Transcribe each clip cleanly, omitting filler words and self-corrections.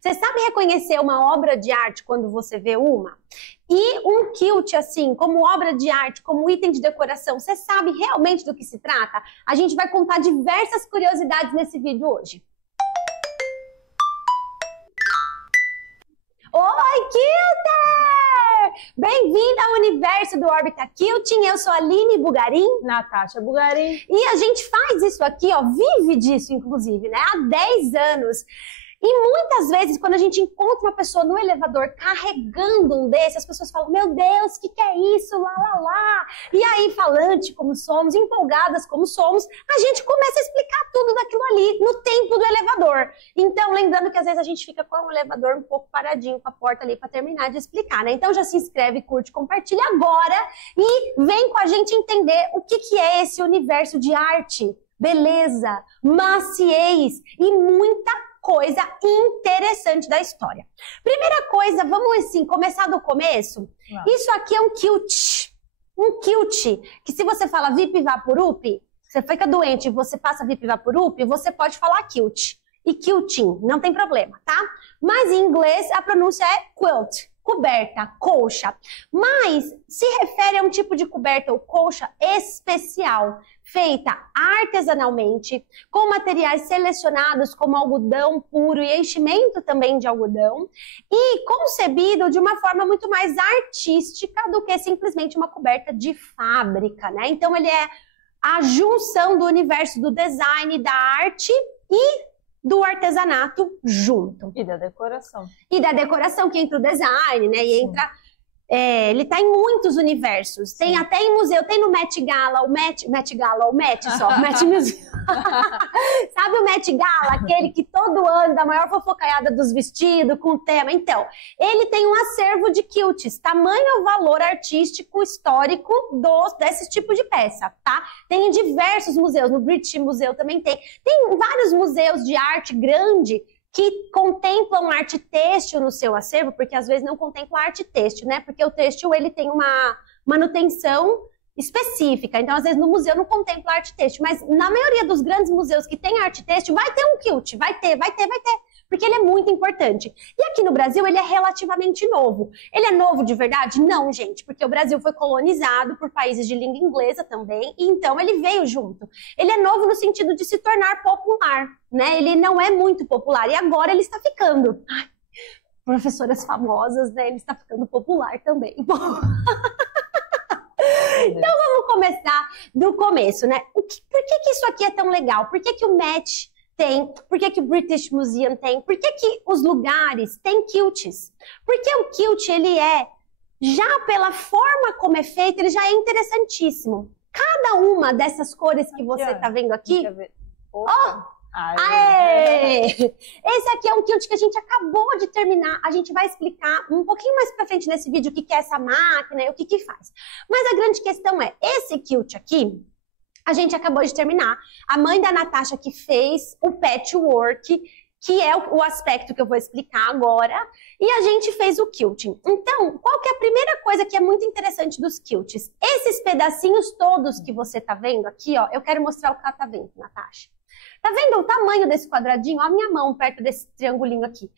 Você sabe reconhecer uma obra de arte quando você vê uma? E um quilt, assim, como obra de arte, como item de decoração, você sabe realmente do que se trata? A gente vai contar diversas curiosidades nesse vídeo hoje. Oi, Quilter! Bem-vinda ao universo do Orbita Quilting. Eu sou a Aline Bugarim. Natasha Bugarim. E a gente faz isso aqui, ó, vive disso, inclusive, né? Há 10 anos. E muitas vezes, quando a gente encontra uma pessoa no elevador carregando um desses, as pessoas falam, meu Deus, o que é isso? Lá, lá, lá. E aí, falante como somos, empolgadas como somos, a gente começa a explicar tudo daquilo ali, no tempo do elevador. Então, lembrando que às vezes a gente fica com o elevador um pouco paradinho, com a porta ali para terminar de explicar, né? Então, já se inscreve, curte, compartilha agora e vem com a gente entender o que é esse universo de arte, beleza, maciez e muita coisa interessante da história. Primeira coisa, vamos assim, começar do começo? Isso aqui é um quilt. Um quilt, que se você fala Vip Vaporup, você fica doente e você passa Vip Vaporup, você pode falar quilt. E quilting, não tem problema, tá? Mas em inglês a pronúncia é quilt, coberta, colcha. Mas se refere a um tipo de coberta ou colcha especial, feita artesanalmente, com materiais selecionados como algodão puro e enchimento também de algodão, e concebido de uma forma muito mais artística do que simplesmente uma coberta de fábrica, né? Então ele é a junção do universo do design, da arte e do artesanato junto. E da decoração. E da decoração, que entra o design, né? E entra... ele tá em muitos universos. Tem até em museu, tem no Met Gala, o Met Museum. Sabe o Met Gala, aquele que todo ano dá a maior fofocaiada dos vestidos com o tema? Então, ele tem um acervo de quilts, tamanho valor artístico histórico desse tipo de peça, tá? Tem em diversos museus, no British Museum também tem. Tem vários museus de arte grande que contemplam arte têxtil no seu acervo, porque às vezes não contempla arte têxtil, né? Porque o têxtil, ele tem uma manutenção específica, então às vezes no museu não contempla arte têxtil, mas na maioria dos grandes museus que tem arte têxtil, vai ter um quilt, vai ter, porque ele é muito importante. E aqui no Brasil ele é relativamente novo. Ele é novo de verdade? Não, gente, porque o Brasil foi colonizado por países de língua inglesa também, e então ele veio junto. Ele é novo no sentido de se tornar popular, né? Ele não é muito popular, e agora ele está ficando. Ai, professoras famosas, né? Ele está ficando popular também. Então vamos começar do começo, né? Por que isso aqui é tão legal? Por que o Met tem? Por que o British Museum tem? Por que os lugares têm quilts? Porque o quilt, ele é, já pela forma como é feito, ele já é interessantíssimo. Cada uma dessas cores que você tá vendo aqui... Ó! Aê! Esse aqui é um quilt que a gente acabou de terminar. A gente vai explicar um pouquinho mais pra frente nesse vídeo o que é essa máquina e o que faz. Mas a grande questão é, esse quilt aqui, a gente acabou de terminar. A mãe da Natasha que fez o patchwork, que é o aspecto que eu vou explicar agora, e a gente fez o quilting. Então, qual que é a primeira coisa que é muito interessante dos quilts? Esses pedacinhos todos que você tá vendo aqui, ó, eu quero mostrar o catavento, Natasha. Tá vendo o tamanho desse quadradinho? Ó, a minha mão perto desse triangulinho aqui.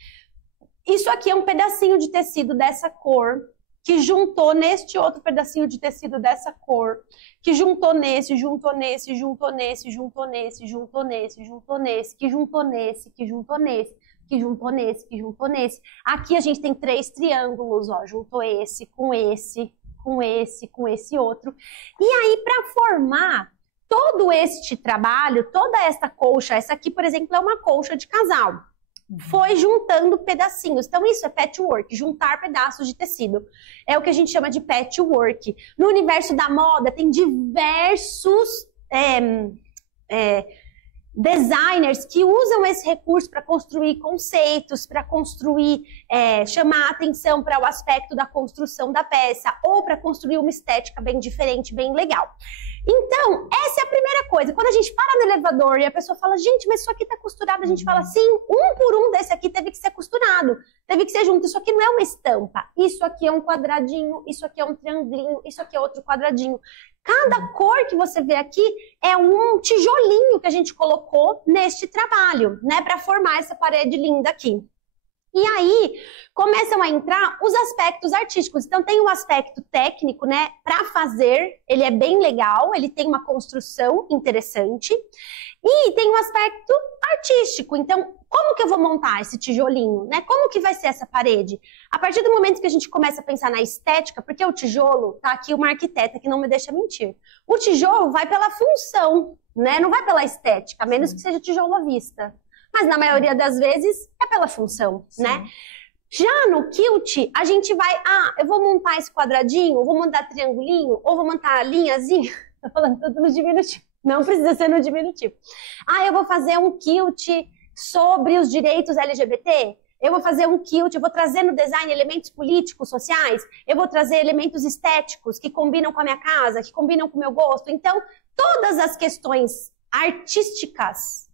Isso aqui é um pedacinho de tecido dessa cor, que juntou neste outro pedacinho de tecido dessa cor, que juntou nesse, juntou nesse, juntou nesse, juntou nesse, juntou nesse, juntou nesse, que juntou nesse, que juntou nesse, que juntou nesse, que juntou nesse. Aqui a gente tem 3 triângulos, ó, juntou esse, com esse, com esse, com esse outro. E aí, para formar todo este trabalho, toda esta colcha, essa aqui, por exemplo, é uma colcha de casal. Foi juntando pedacinhos. Então, isso é patchwork, juntar pedaços de tecido. É o que a gente chama de patchwork. No universo da moda, tem diversos designers que usam esse recurso para construir conceitos, para construir, chamar a atenção para o aspecto da construção da peça, ou para construir uma estética bem diferente, bem legal. Então, essa é a primeira coisa. Quando a gente para no elevador e a pessoa fala, gente, mas isso aqui tá costurado, a gente fala, sim, um por um desse aqui teve que ser costurado, teve que ser junto. Isso aqui não é uma estampa, isso aqui é um quadradinho, isso aqui é um triangulinho, isso aqui é outro quadradinho. Cada cor que você vê aqui é um tijolinho que a gente colocou neste trabalho, né, para formar essa parede linda aqui. E aí começam a entrar os aspectos artísticos. Então tem o aspecto técnico, né, para fazer, ele é bem legal, ele tem uma construção interessante. E tem um aspecto artístico. Então, como que eu vou montar esse tijolinho, né? Como que vai ser essa parede? A partir do momento que a gente começa a pensar na estética, porque o tijolo, tá aqui uma arquiteta que não me deixa mentir. O tijolo vai pela função, né? Não vai pela estética, a menos que seja tijolo à vista. Mas na maioria das vezes é pela função, né? Já no quilt, a gente vai, eu vou montar esse quadradinho, vou montar triangulinho, ou vou montar a linhazinha. Tô falando tudo no diminutivo. Não precisa ser no diminutivo. Eu vou fazer um quilt sobre os direitos LGBT. Eu vou fazer um quilt, eu vou trazer no design elementos políticos, sociais. Eu vou trazer elementos estéticos que combinam com a minha casa, que combinam com o meu gosto. Então, todas as questões artísticas,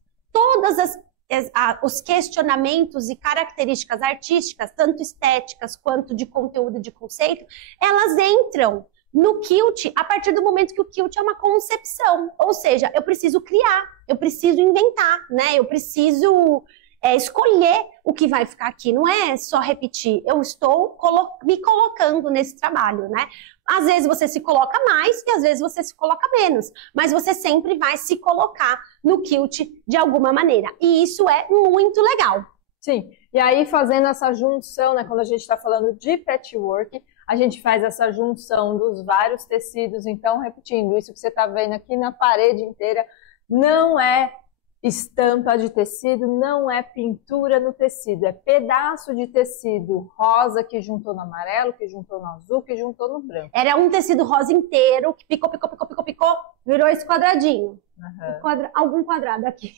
os questionamentos e características artísticas, tanto estéticas quanto de conteúdo e de conceito, elas entram no quilt a partir do momento que o quilt é uma concepção. Ou seja, eu preciso criar, eu preciso inventar, né? Eu preciso escolher o que vai ficar aqui. Não é só repetir, eu estou me colocando nesse trabalho, né? Às vezes você se coloca mais e às vezes você se coloca menos, mas você sempre vai se colocar no quilt de alguma maneira. E isso é muito legal. Sim, e aí fazendo essa junção, né, quando a gente está falando de patchwork, a gente faz essa junção dos vários tecidos. Então, repetindo, isso que você está vendo aqui na parede inteira não é estampa de tecido, não é pintura no tecido, é pedaço de tecido rosa que juntou no amarelo, que juntou no azul, que juntou no branco. Era um tecido rosa inteiro que picou, virou esse quadradinho. Algum quadrado aqui.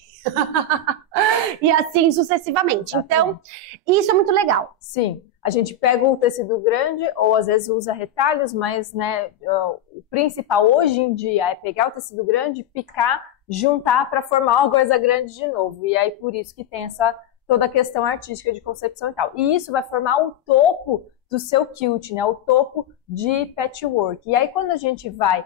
E assim sucessivamente. Então, isso é muito legal. Sim. A gente pega o tecido grande ou às vezes usa retalhos, mas né, o principal hoje em dia é pegar o tecido grande, picar, juntar para formar uma coisa grande de novo. E aí por isso que tem toda a questão artística de concepção e tal. E isso vai formar o topo do seu quilt, né, o topo de patchwork. E aí quando a gente vai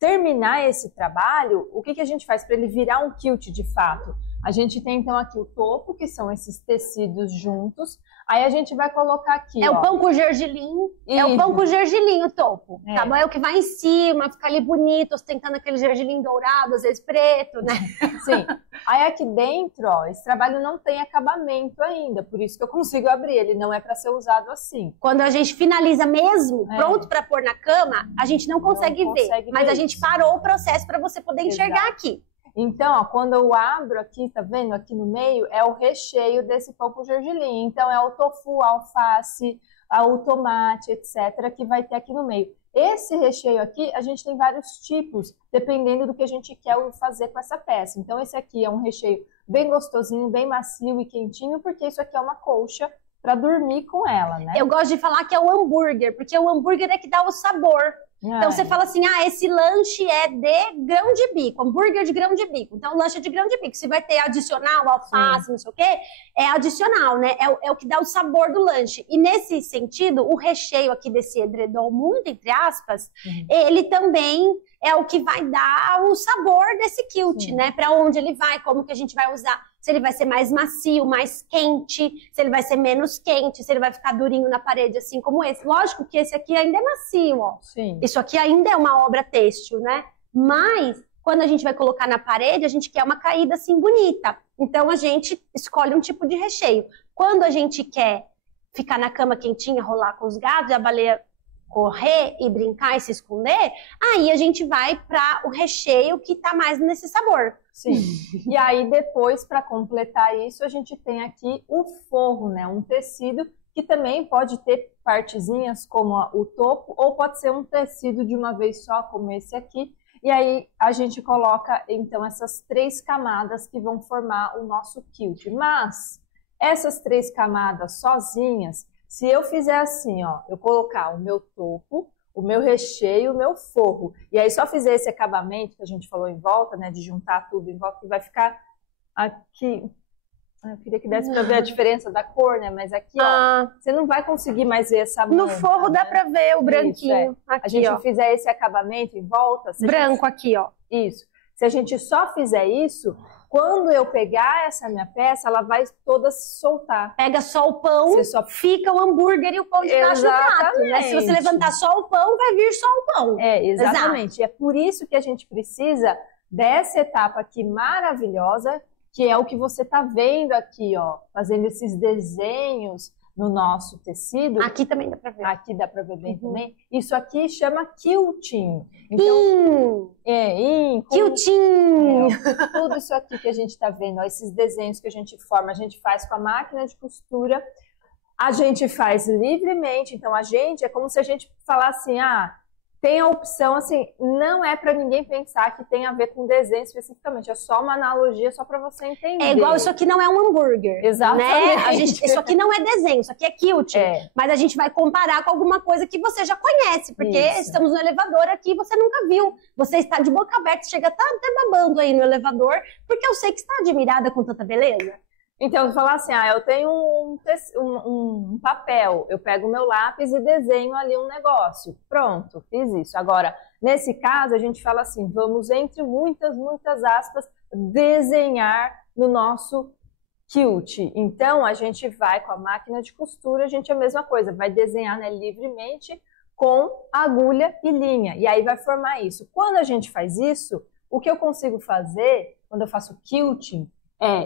terminar esse trabalho, o que a gente faz para ele virar um quilt de fato? A gente tem então aqui o topo, que são esses tecidos juntos. Aí a gente vai colocar aqui, o pão com gergelim. É o pão com gergelim, o topo. Tá bom? É o que vai em cima, fica ali bonito, ostentando aquele gergelim dourado, às vezes preto, né? Sim. Aí aqui dentro, esse trabalho não tem acabamento ainda, por isso que eu consigo abrir. Ele não é para ser usado assim. Quando a gente finaliza mesmo, pronto para pôr na cama, a gente não consegue ver. Mas a gente parou o processo para você poder enxergar aqui. Então, ó, quando eu abro aqui, tá vendo? Aqui no meio é o recheio desse pão com gergelim. Então, é o tofu, a alface, o tomate, etc., que vai ter aqui no meio. Esse recheio aqui, a gente tem vários tipos, dependendo do que a gente quer fazer com essa peça. Então, esse aqui é um recheio bem gostosinho, bem macio e quentinho, porque isso aqui é uma colcha para dormir com ela, né? Eu gosto de falar que é o hambúrguer, porque o hambúrguer é que dá o sabor. Então você fala assim, esse lanche é de grão de bico, hambúrguer de grão de bico. Então o lanche é de grão de bico. Se vai ter adicional, alface, não sei o quê, é adicional, né? É o que dá o sabor do lanche. E nesse sentido, o recheio aqui desse edredom, muito entre aspas, ele também é o que vai dar o sabor desse quilt, né? Para onde ele vai, como que a gente vai usar. Se ele vai ser mais macio, mais quente, se ele vai ser menos quente, se ele vai ficar durinho na parede, assim como esse. Lógico que esse aqui ainda é macio, ó. Sim. Isso aqui ainda é uma obra têxtil, né? Mas, quando a gente vai colocar na parede, a gente quer uma caída assim bonita. Então, a gente escolhe um tipo de recheio. Quando a gente quer ficar na cama quentinha, rolar com os gatos, e a baleia correr e brincar e se esconder, aí a gente vai para o recheio que tá mais nesse sabor. Sim. E aí depois, para completar isso, a gente tem aqui o forro, né? Um tecido que também pode ter partezinhas como o topo, ou pode ser um tecido de uma vez só, como esse aqui. E aí a gente coloca, então, essas 3 camadas que vão formar o nosso quilt. Mas essas 3 camadas sozinhas, se eu fizer assim, ó, eu colocar o meu topo, o meu recheio, o meu forro, e aí só fizer esse acabamento que a gente falou em volta, né, de juntar tudo em volta, que vai ficar aqui. Eu queria que desse para ver a diferença da cor, né, mas aqui, ó, você não vai conseguir mais ver essa mancha. No forro, né? Dá para ver o branquinho. Isso, aqui, a gente ó. fizer esse acabamento em volta... Branco aqui, ó. Isso. Se a gente só fizer isso, quando eu pegar essa minha peça, ela vai toda se soltar. Pega só o pão, fica o hambúrguer e o pão debaixo do prato, né? Se você levantar só o pão, vai vir só o pão. Exatamente. É por isso que a gente precisa dessa etapa aqui maravilhosa, que é o que você está vendo aqui, ó, fazendo esses desenhos no nosso tecido. Aqui também dá para ver. Aqui dá para ver bem também. Isso aqui chama quilting. Então, quilting. Tudo isso aqui que a gente está vendo, ó, esses desenhos que a gente forma, a gente faz com a máquina de costura, a gente faz livremente. Então, é como se a gente falasse assim, tem a opção, assim, não é para ninguém pensar que tem a ver com desenho especificamente, é só uma analogia, só para você entender. É igual, isso aqui não é um hambúrguer. Exatamente. Né? Isso aqui não é desenho, isso aqui é quilting. Mas a gente vai comparar com alguma coisa que você já conhece, porque estamos no elevador aqui e você nunca viu. Você está de boca aberta, chega até babando aí no elevador, porque eu sei que está admirada com tanta beleza. Então, eu vou falar assim, eu tenho um papel, eu pego o meu lápis e desenho ali um negócio. Pronto, fiz isso. Agora, nesse caso, a gente fala assim, vamos, entre muitas aspas, desenhar no nosso quilt. Então, a gente vai com a máquina de costura, é a mesma coisa, vai desenhar, né, livremente com agulha e linha. E aí vai formar isso. Quando a gente faz isso, o que eu consigo fazer, quando eu faço quilting,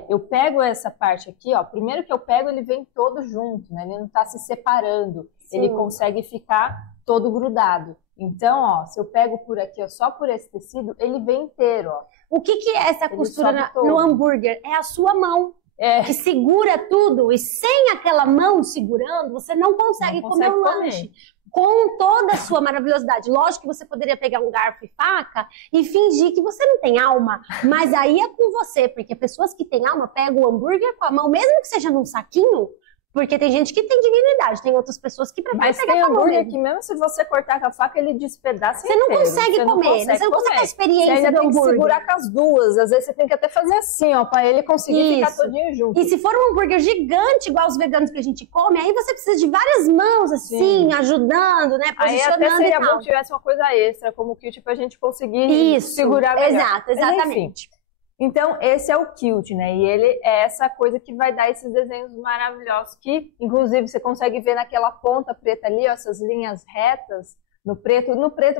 eu pego essa parte aqui, ó, primeiro que eu pego, ele vem todo junto, né? Ele não tá se separando, ele consegue ficar todo grudado. Então, ó, se eu pego por aqui, ó, só por esse tecido, ele vem inteiro, ó. O que é essa costura no hambúrguer? É a sua mão. Que segura tudo, e sem aquela mão segurando, você não consegue comer um lanche. Com toda a sua maravilhosidade. Lógico que você poderia pegar um garfo e faca e fingir que você não tem alma, mas aí é com você, porque pessoas que têm alma pegam o hambúrguer com a mão, mesmo que seja num saquinho, porque tem gente que tem dignidade, tem outras pessoas que preferem pegar com a mão. Mas tem hambúrguer que mesmo se você cortar com a faca, ele despedaça inteiro. Você não consegue comer, você não consegue a experiência do hambúrguer. Você ainda tem que segurar com as duas, às vezes você tem que até fazer assim, ó, pra ele conseguir ficar todinho junto. E se for um hambúrguer gigante, igual os veganos que a gente come, aí você precisa de várias mãos, assim, ajudando, né, posicionando. Aí até seria bom que tivesse uma coisa extra, como o quilt, pra gente conseguir segurar melhor. Exatamente. Então, esse é o quilt, né? E ele é essa coisa que vai dar esses desenhos maravilhosos que, inclusive, você consegue ver naquela ponta preta ali, ó, essas linhas retas no preto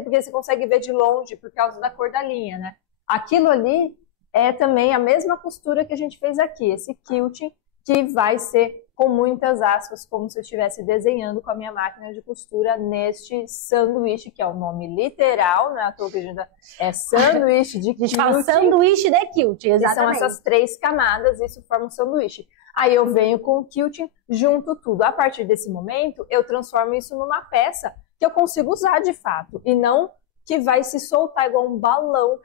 porque você consegue ver de longe por causa da cor da linha, né? Aquilo ali é também a mesma costura que a gente fez aqui, esse quilting, que vai ser com muitas aspas, como se eu estivesse desenhando com a minha máquina de costura neste sanduíche, que é o nome literal, não é à toa que a gente é sanduíche de quilt. A gente fala sanduíche de quilt, exatamente. São essas 3 camadas, isso forma um sanduíche. Aí eu venho com o quilting, junto tudo. A partir desse momento, eu transformo isso numa peça que eu consigo usar de fato, e não que vai se soltar igual um balão,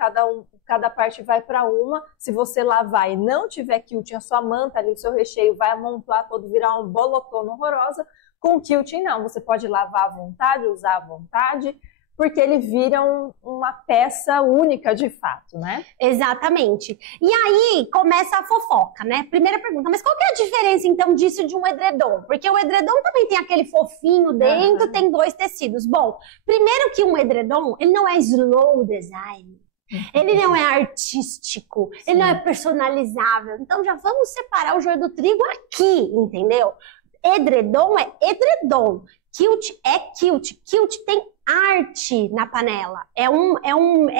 cada parte vai para uma. Se você lavar e não tiver quilting, a sua manta ali, o seu recheio vai amontoar todo, virar um bolotona horrorosa. Com quilting não, você pode lavar à vontade, usar à vontade, porque ele vira uma peça única de fato, né? Exatamente. E aí começa a fofoca, né? Primeira pergunta, mas qual que é a diferença então disso de um edredom? Porque o edredom também tem aquele fofinho dentro, tem 2 tecidos. Bom, primeiro que um edredom, ele não é slow design. Ele não é artístico, ele não é personalizável. Então já vamos separar o joio do trigo aqui, entendeu? Edredom é edredom. Quilt é quilt. Quilt tem arte na panela. É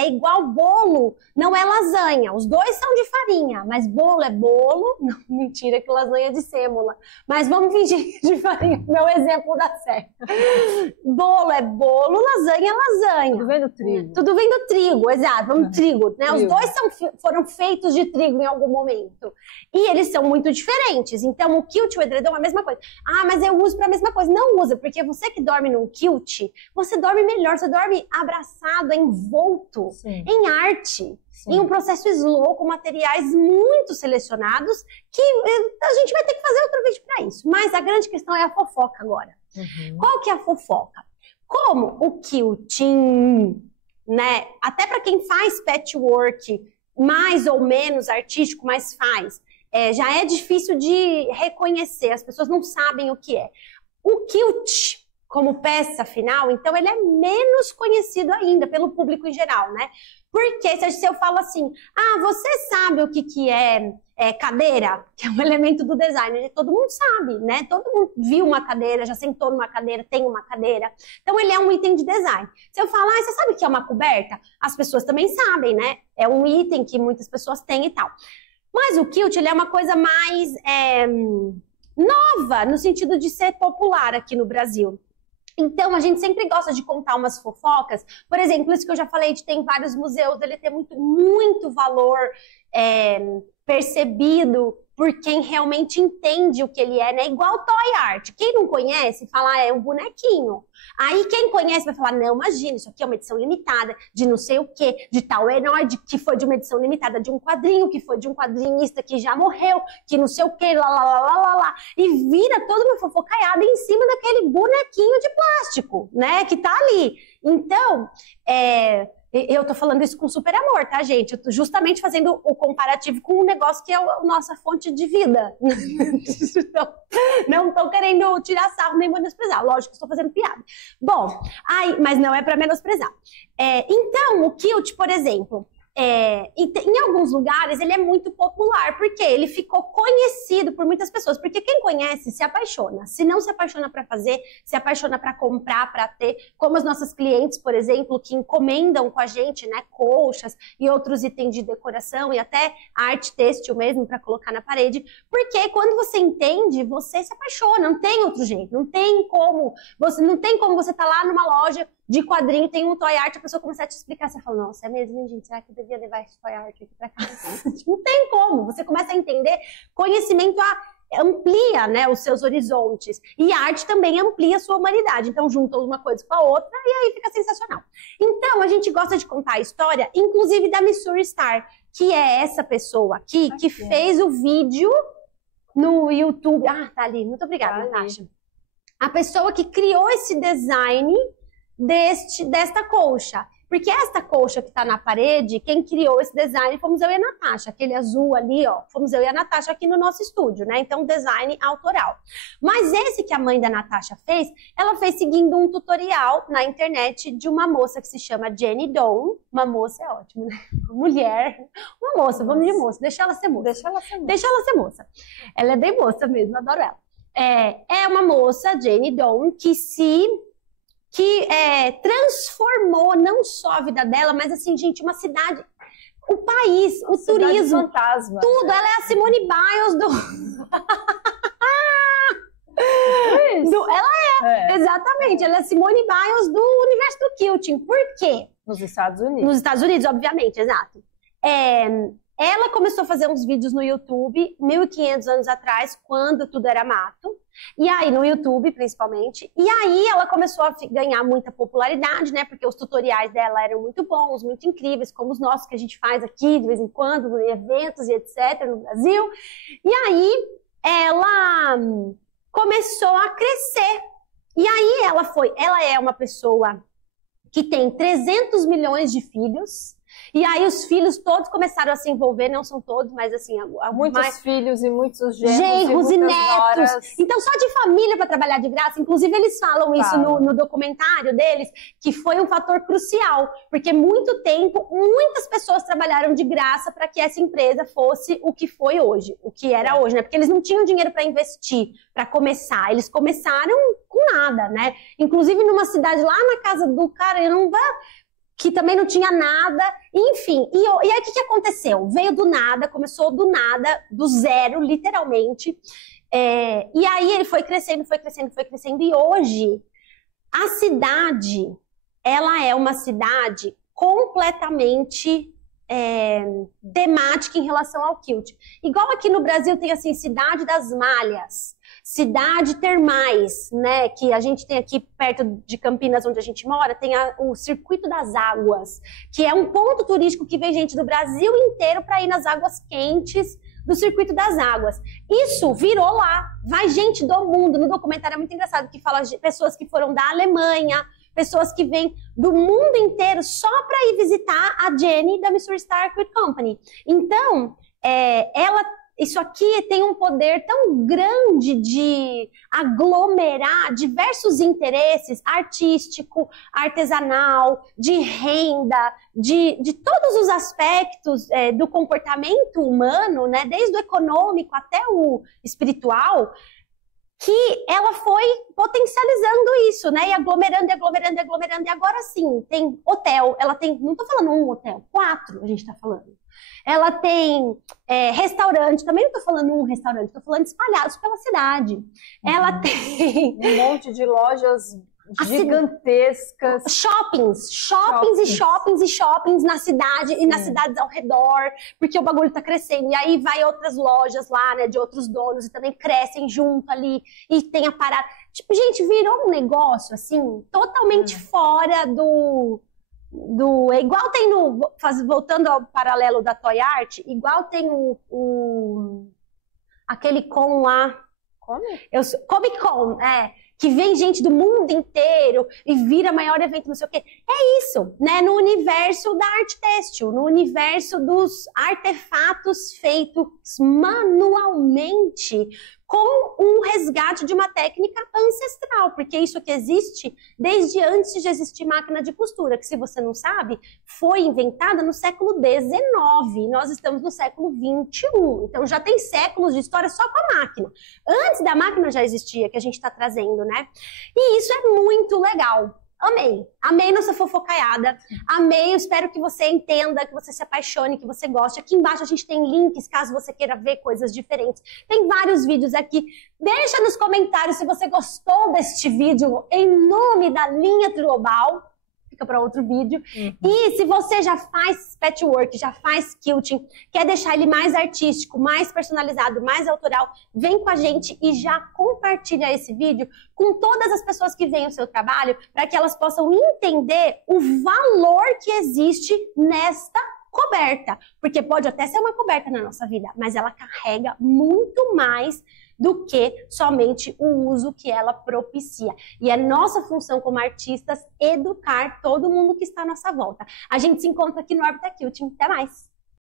igual bolo, não é lasanha. Os 2 são de farinha, mas bolo é bolo. Não, mentira, que lasanha é de sêmola. Mas vamos fingir que de farinha, meu exemplo dá certo. Bolo é bolo, lasanha é lasanha. Tudo vem do trigo. Tudo vem do trigo, exato. Vamos trigo, né? Os 2 foram feitos de trigo em algum momento. E eles são muito diferentes. Então, o quilt e o edredom é a mesma coisa. Mas eu uso para a mesma coisa. Não usa, porque você que dorme num quilt, você dorme melhor, você dorme abraçado, envolto em arte, em um processo slow, com materiais muito selecionados, que a gente vai ter que fazer outro vídeo para isso. Mas a grande questão é a fofoca agora. Qual que é a fofoca? Como o quilting, né, até para quem faz patchwork, mais ou menos artístico, mas faz, já é difícil de reconhecer, as pessoas não sabem o que é. O quilt, como peça final, então ele é menos conhecido ainda pelo público em geral, né? Porque se eu falo assim, você sabe o que é cadeira? Que é um elemento do design, todo mundo sabe, né? Todo mundo viu uma cadeira, já sentou numa cadeira, tem uma cadeira. Então, ele é um item de design. Se eu falar, você sabe o que é uma coberta? As pessoas também sabem, né? É um item que muitas pessoas têm e tal. Mas o kilt, ele é uma coisa mais nova, no sentido de ser popular aqui no Brasil. Então, a gente sempre gosta de contar umas fofocas. Por exemplo, isso que eu já falei de ter em vários museus, ele ter muito valor percebido por quem realmente entende o que ele é, né? Igual toy art. Quem não conhece, fala, é um bonequinho. Aí quem conhece vai falar, não, imagina, isso aqui é uma edição limitada, de não sei o quê, de tal herói, que foi de uma edição limitada de um quadrinho, que foi de um quadrinista que já morreu, que não sei o quê, lá. E vira toda uma fofocaiada em cima daquele bonequinho de plástico, né? Que tá ali. Então, eu tô falando isso com super amor, tá, gente? Eu tô justamente fazendo o comparativo com um negócio que é a nossa fonte de vida. Então, não tô querendo tirar sarro nem menosprezar. Lógico que estou fazendo piada. Bom, mas não é para menosprezar. Então, o kilt, por exemplo, em alguns lugares ele é muito popular, porque ele ficou conhecido por muitas pessoas, porque quem conhece se apaixona, se não se apaixona para fazer, se apaixona para comprar, para ter, como as nossas clientes, por exemplo, que encomendam com a gente, né, colchas e outros itens de decoração e até arte têxtil mesmo para colocar na parede, porque quando você entende, você se apaixona, não tem outro jeito, não tem como você tá lá numa loja de quadrinho, tem um toy art, a pessoa começar a te explicar, você fala, nossa, é mesmo, gente, será que eu devia levar esse toy art aqui pra casa? Não tem como, você começa a entender, conhecimento amplia, né, os seus horizontes, e a arte também amplia a sua humanidade, então junta uma coisa com a outra, e aí fica sensacional. Então, a gente gosta de contar a história, inclusive da Missouri Star, que é essa pessoa aqui, que fez o vídeo no YouTube, tá ali, muito obrigada, Natasha. A pessoa que criou esse design desta colcha. Porque esta colcha que tá na parede, quem criou esse design fomos eu e a Natasha. Aquele azul ali, ó, fomos eu e a Natasha aqui no nosso estúdio, né? Então, design autoral. Mas esse que a mãe da Natasha fez, ela fez seguindo um tutorial na internet de uma moça que se chama Jenny Dawn. Uma moça é ótimo, né? Uma mulher. Uma moça, vamos de moça. Deixa ela ser moça. Deixa ela ser moça. Ela é bem moça mesmo, adoro ela. É uma moça, Jenny Dawn, que transformou não só a vida dela, mas assim, gente, uma cidade, o país, o turismo, fantasma, tudo. Ela é a Simone Biles exatamente, ela é a Simone Biles do universo do quilting. Por quê? Nos Estados Unidos. Nos Estados Unidos, obviamente, exato. Ela começou a fazer uns vídeos no YouTube 1.500 anos atrás, quando tudo era mato. E aí, no YouTube, principalmente. E aí, ela começou a ganhar muita popularidade, né? Porque os tutoriais dela eram muito bons, muito incríveis, como os nossos que a gente faz aqui, de vez em quando, em eventos e etc., no Brasil. E aí, ela começou a crescer. E aí, ela é uma pessoa que tem 300 milhões de filhos. E aí os filhos todos começaram a se envolver, não são todos, mas assim... Muitos filhos e muitos genros e netos. Noras. Então só de família para trabalhar de graça, inclusive eles falam isso no documentário deles, que foi um fator crucial, porque muito tempo, muitas pessoas trabalharam de graça para que essa empresa fosse o que foi hoje, o que era hoje, né? Porque eles não tinham dinheiro para investir, para começar, eles começaram com nada, né? Inclusive numa cidade lá na casa do caramba, que também não tinha nada, enfim. E aí o que aconteceu? Veio do nada, começou do nada, do zero, literalmente. E aí ele foi crescendo, e hoje a cidade, ela é uma cidade completamente temática em relação ao kilt. Igual aqui no Brasil tem assim, Cidade das Malhas, Cidade Termais, né, que a gente tem aqui perto de Campinas, onde a gente mora, tem o Circuito das Águas, que é um ponto turístico que vem gente do Brasil inteiro para ir nas águas quentes do Circuito das Águas. Isso virou lá, vai gente do mundo. No documentário é muito engraçado, que fala de pessoas que foram da Alemanha, pessoas que vêm do mundo inteiro só para ir visitar a Jenny da Missouri Star Quilt Company. Então, isso aqui tem um poder tão grande de aglomerar diversos interesses artístico, artesanal, de renda, de todos os aspectos do comportamento humano, né, desde o econômico até o espiritual, que ela foi potencializando isso, né? E aglomerando, e agora sim, tem hotel, ela tem, não tô falando um hotel, 4 a gente tá falando. Ela tem restaurante, também não tô falando um restaurante, tô falando espalhados pela cidade. Ela tem um monte de lojas gigantescas. Shoppings na cidade e nas cidades ao redor, porque o bagulho tá crescendo. E aí vai outras lojas lá, né, de outros donos e também crescem junto ali e tem a parada. Tipo, gente, virou um negócio assim, totalmente fora do igual tem voltando ao paralelo da Toy Art, igual tem aquele con lá. Comic Con, que vem gente do mundo inteiro e vira maior evento, não sei o quê. É isso, né? No universo da arte têxtil, no universo dos artefatos feitos manualmente com um resgate de uma técnica ancestral, porque isso que existe desde antes de existir máquina de costura, que se você não sabe, foi inventada no século XIX, nós estamos no século XXI, então já tem séculos de história só com a máquina. Antes da máquina já existia, que a gente está trazendo, né? E isso é muito legal. Amei nossa fofocaiada, amei, eu espero que você entenda, que você se apaixone, que você goste. Aqui embaixo a gente tem links, caso você queira ver coisas diferentes. Tem vários vídeos aqui. Deixa nos comentários se você gostou deste vídeo em nome da linha Global. Fica para outro vídeo. E se você já faz patchwork, já faz quilting, quer deixar ele mais artístico, mais personalizado, mais autoral, vem com a gente e já compartilha esse vídeo com todas as pessoas que veem o seu trabalho, para que elas possam entender o valor que existe nesta coberta. Porque pode até ser uma coberta na nossa vida, mas ela carrega muito mais do que somente o uso que ela propicia. E é nossa função como artistas educar todo mundo que está à nossa volta. A gente se encontra aqui no Orbita Quilting. Até mais!